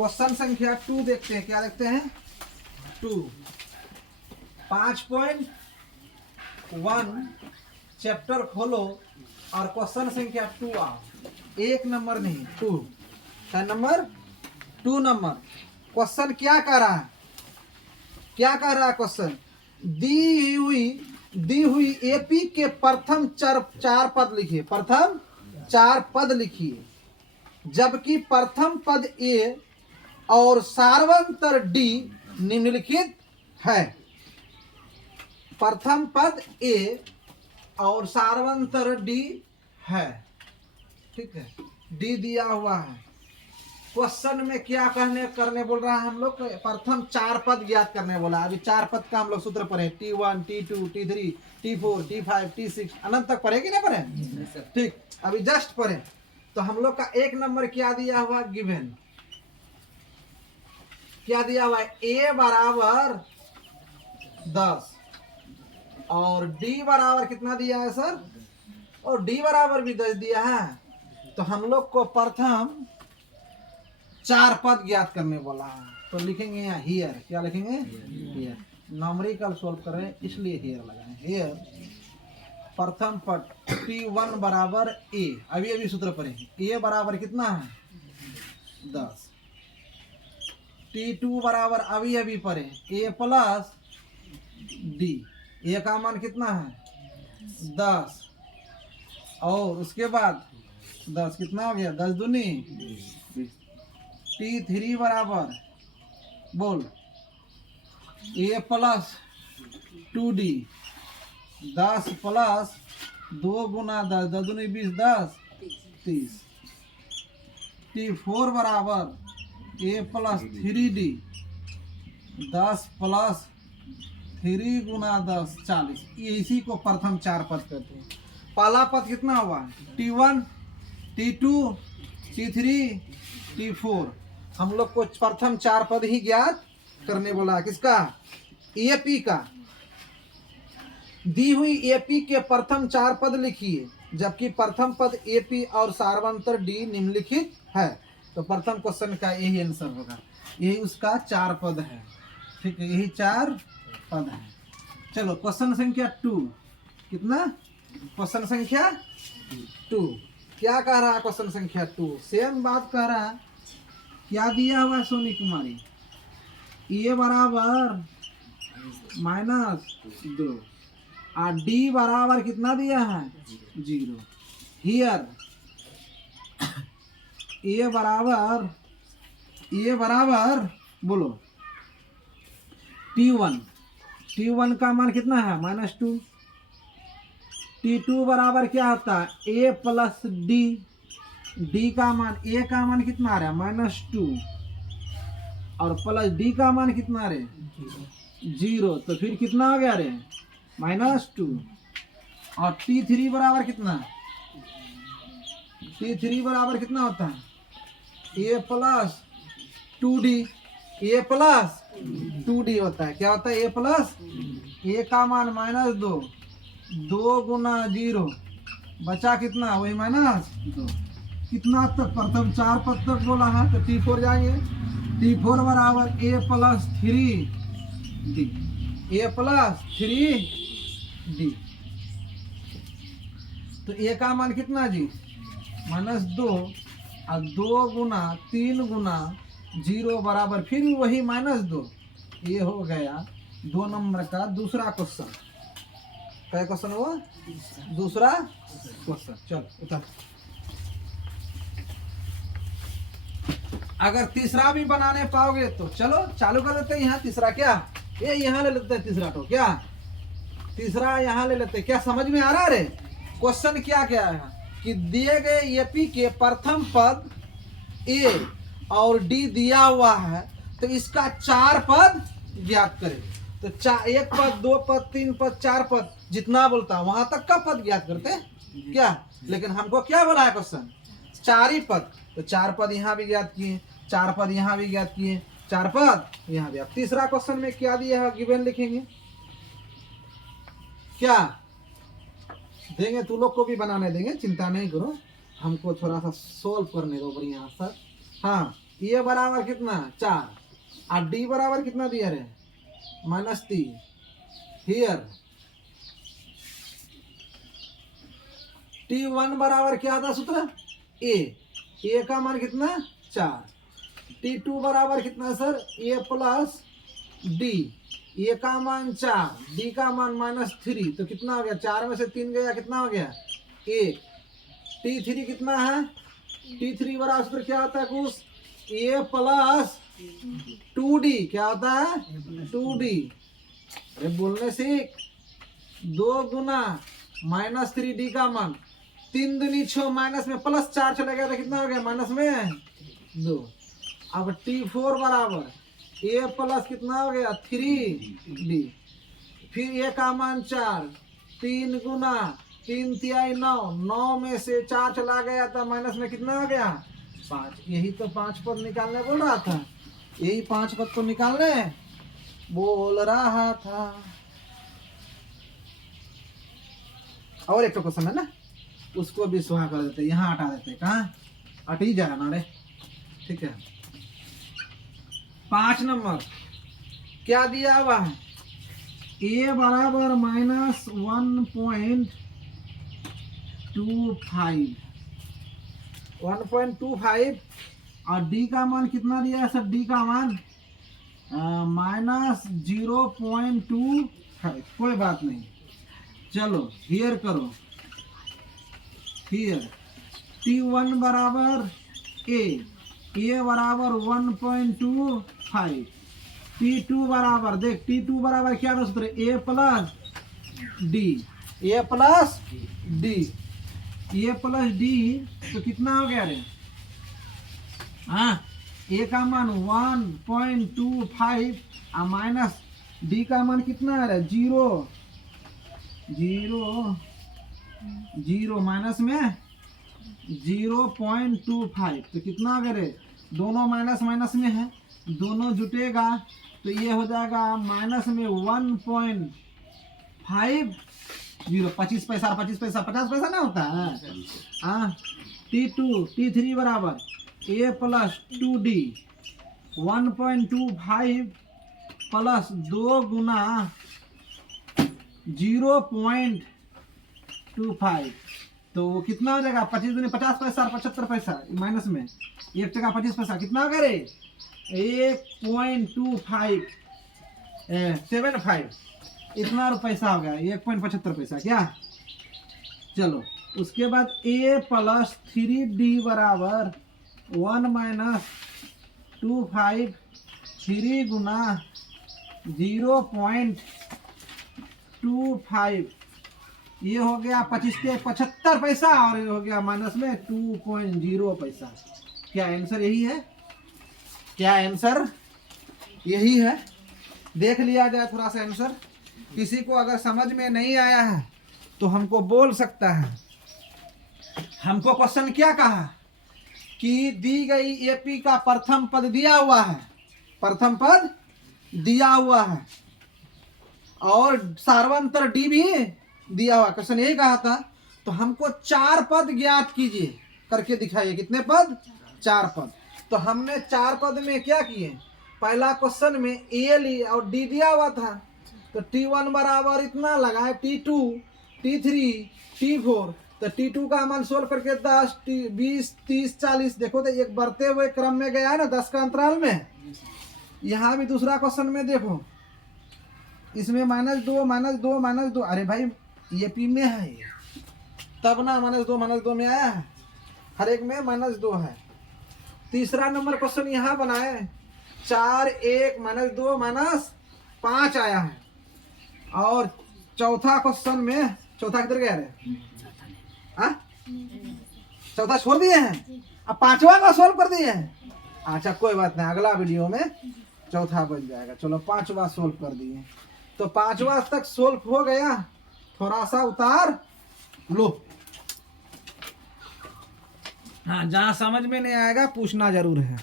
Question संख्या 2 देखते हैं, क्या देखते हैं 2। 5.1 चैप्टर खोलो और क्वेश्चन संख्या 2 आओ। 1 नंबर नहीं 2, क्या नंबर 2 नंबर। क्वेश्चन क्या कह रहा है, क्या कह रहा है क्वेश्चन, दी हुई एपी के प्रथम 4 पद लिखिए, प्रथम 4 पद लिखिए, जबकि प्रथम पद ए और सार्वंतर डी निम्नलिखित है। प्रथम पद ए और सार्वंतर डी है, ठीक है, डी दिया हुआ है। क्वेश्चन में क्या करने बोल रहा है हम लोग, प्रथम 4 पद ज्ञात करने बोला। अभी 4 पद का हम लोग सूत्र पढ़े, T1 T2 T3 T4 T5 T6 अनंत तक पढ़े कि नहीं पढ़े, ठीक। अभी जस्ट पढ़े तो हम लोग का 1 नंबर क्या दिया हुआ, गिवन क्या दिया हुआ है, a बराबर 10 और d बराबर कितना दिया है सर, और d बराबर भी 10 दिया है। तो हम लोग को प्रथम 4 पद ज्ञात करने बोला है, तो लिखेंगे यहाँ हियर, क्या लिखेंगे हियर। नॉमरिकल सोल्व कर रहे हैं इसलिए हियर लगाए, हियर प्रथम पद T1 बराबर a, अभी सूत्र पढ़ेंगे, a बराबर कितना है 10, T2 बराबर अभी पढ़े a प्लस d, a का मान कितना है 10 और उसके बाद 10 कितना हो गया, 10 दूनी 20। T3 बराबर बोल a प्लस 2d, 10 प्लस 2 गुना 10, 10 दूनी 20, 10 30। T4 बराबर a प्लस 3d, 10 प्लस 3 गुना 10 40। इसी को प्रथम 4 पद कहते हैं। पहला पद कितना हुआ, T1 T2 T3 T4। हम लोग को प्रथम 4 पद ही ज्ञात करने बोला, किसका, एपी का। दी हुई एपी के प्रथम 4 पद लिखिए, जबकि प्रथम पद एपी और सार्वंतर डी निम्नलिखित है। तो प्रथम क्वेश्चन का यही आंसर होगा, यही उसका 4 पद है, ठीक है, यही 4 पद है। चलो क्वेश्चन संख्या 2, कितना, क्वेश्चन संख्या 2 क्या कह रहा है, क्वेश्चन संख्या 2 सेम बात कह रहा है। क्या दिया हुआ सोनी कुमारी, ए बराबर -2 और डी बराबर कितना दिया है 0। हियर ए बराबर बोलो T1 का मान कितना है -2। T2 बराबर क्या होता है a प्लस d का मान, a का मान कितना आ रहा है -2 और प्लस d का मान कितना रे 0, तो फिर कितना हो गया रे -2। और T3 बराबर कितना, T3 बराबर कितना होता है a प्लस 2d होता है, क्या होता है a प्लस, a का मान -2, 2 गुना 0 बचा कितना, वही -2। कितना तक, प्रथम 4 पद तक बोला है, तो T4 जाएंगे। T4 बराबर a plus 3d, a plus 3d। तो a का मान कितना जी -2 और 2 गुना 3 गुना 0 बराबर फिर वही -2। ये हो गया 2 नंबर का दूसरा क्वेश्चन। क्या क्वेश्चन हुआ, दूसरा क्वेश्चन। चल उतर। अगर तीसरा भी बनाने पाओगे तो चलो चालू कर देते हैं। यहाँ तीसरा क्या, ये यहाँ ले लेते हैं तीसरा, तो क्या तीसरा यहाँ ले लेते हैं। क्या समझ में आ रहा है रे, क्वेश्चन क्या क्या है कि दिए गए एपी के प्रथम पद ए और डी दिया हुआ है, तो इसका 4 पद ज्ञात करें। तो 1 पद 2 पद 3 पद 4 पद जितना बोलता वहां तक का पद ज्ञात करते क्या, लेकिन हमको क्या बोला है क्वेश्चन 4 ही पद। तो 4 पद यहाँ भी ज्ञात किए, 4 पद यहाँ भी ज्ञात किए, 4 पद यहाँ भी। अब तीसरा क्वेश्चन में क्या दिया है, गिवन लिखेंगे, क्या देंगे, तू लोग को भी बनाने देंगे, चिंता नहीं करो, हमको थोड़ा सा सोल्व करने दो बढ़िया सर। हाँ ये बराबर कितना 4 और डी बराबर कितना दिया रे -3 हियर T1 बराबर क्या था सूत्र ए का मान कितना 4 T2 बराबर कितना sir A plus D A का मान 4 डी का मान -3 तो कितना हो गया 4 में से 3 गया कितना हो गया 1 T3 कितना है T3 बराबर सूत्र क्या होता है कुछ ए प्लस 2D क्या होता है 2D अरे बोलने सीख 2 गुना -3D का मान 3 दूनी 6 माइनस में +4 चला गया तो कितना हो गया माइनस में 2 अब T4 बराबर ए प्लस कितना हो गया 3D फिर ए का मान 4 3 गुना 3 तिहाई 9 में से 4 चला गया तो माइनस में कितना हो गया 5 यही तो 5 पद निकालने बोल रहा था यही 5 पद तो निकालने बोल रहा था। और एक तो क्वेश्चन है ना उसको भी सुहा कर देते यहाँ हटा देते कहाँ हट ही जाए ना रे ठीक है 5 नंबर क्या दिया हुआ है ए बराबर -1.25 और डी का मान कितना दिया है सर डी का मान -0.25 कोई बात नहीं चलो हियर करो हियर T1 बराबर ए बराबर 1.25 T2 बराबर देख T2 बराबर क्या था सूत्र ए प्लस डी तो कितना हो गया रे हाँ ए का मान 1.25 और माइनस डी का मान कितना है 0 माइनस में 0.25 तो कितना अगर है दोनों माइनस माइनस में है दोनों जुटेगा तो ये हो जाएगा माइनस में 1.50 25 पैसा 50 पैसा ना होता है हाँ T3 बराबर ए प्लस 2D 1.25 प्लस 2 गुना 0.25 तो वो कितना हो जाएगा 25 दूनी 50 पैसा और 75 पैसा माइनस में एक जगह 25 पैसा कितना होगा रे 1.2575 इतना पैसा हो गया 1.75 पैसा क्या चलो उसके बाद a प्लस 3D बराबर 1 माइनस 25 3 गुना 0.25 ये हो गया 25 के 75 पैसा और ये हो गया माइनस में 2.0 पैसा क्या आंसर यही है क्या आंसर यही है देख लिया जाए थोड़ा सा आंसर किसी को अगर समझ में नहीं आया है तो हमको बोल सकता है हमको क्वेश्चन क्या कहा कि दी गई एपी का प्रथम पद दिया हुआ है प्रथम पद दिया हुआ है और सार्वंतर डी भी दिया हुआ क्वेश्चन यही कहा था तो हमको 4 पद ज्ञात कीजिए करके दिखाइए कितने पद 4 पद तो हमने 4 पद में क्या किए पहला क्वेश्चन में ए ली और डी दिया हुआ था तो T1 बराबर इतना लगाए T2 T3 T4 तो T2 का मान सोल्व करके 10 20 30 40 देखो तो एक बढ़ते हुए क्रम में गया है ना 10 का अंतराल में यहाँ भी दूसरा क्वेश्चन में देखो इसमें -2 अरे भाई ये पी में है तब ना -2 में आया है हर एक में -2 है तीसरा नंबर क्वेश्चन यहाँ बनाए 4 1 -2 -5 आया है और चौथा क्वेश्चन में चौथा किधर गया रे चौथा छोड़ दिए हैं अब 5वां का सोल्व कर दिए हैं अच्छा कोई बात नहीं अगला वीडियो में चौथा बन जाएगा चलो 5वां सोल्व कर दिए तो 5वां तक सोल्व हो गया थोड़ा सा उतार लो हाँ जहाँ समझ में नहीं आएगा पूछना जरूर है।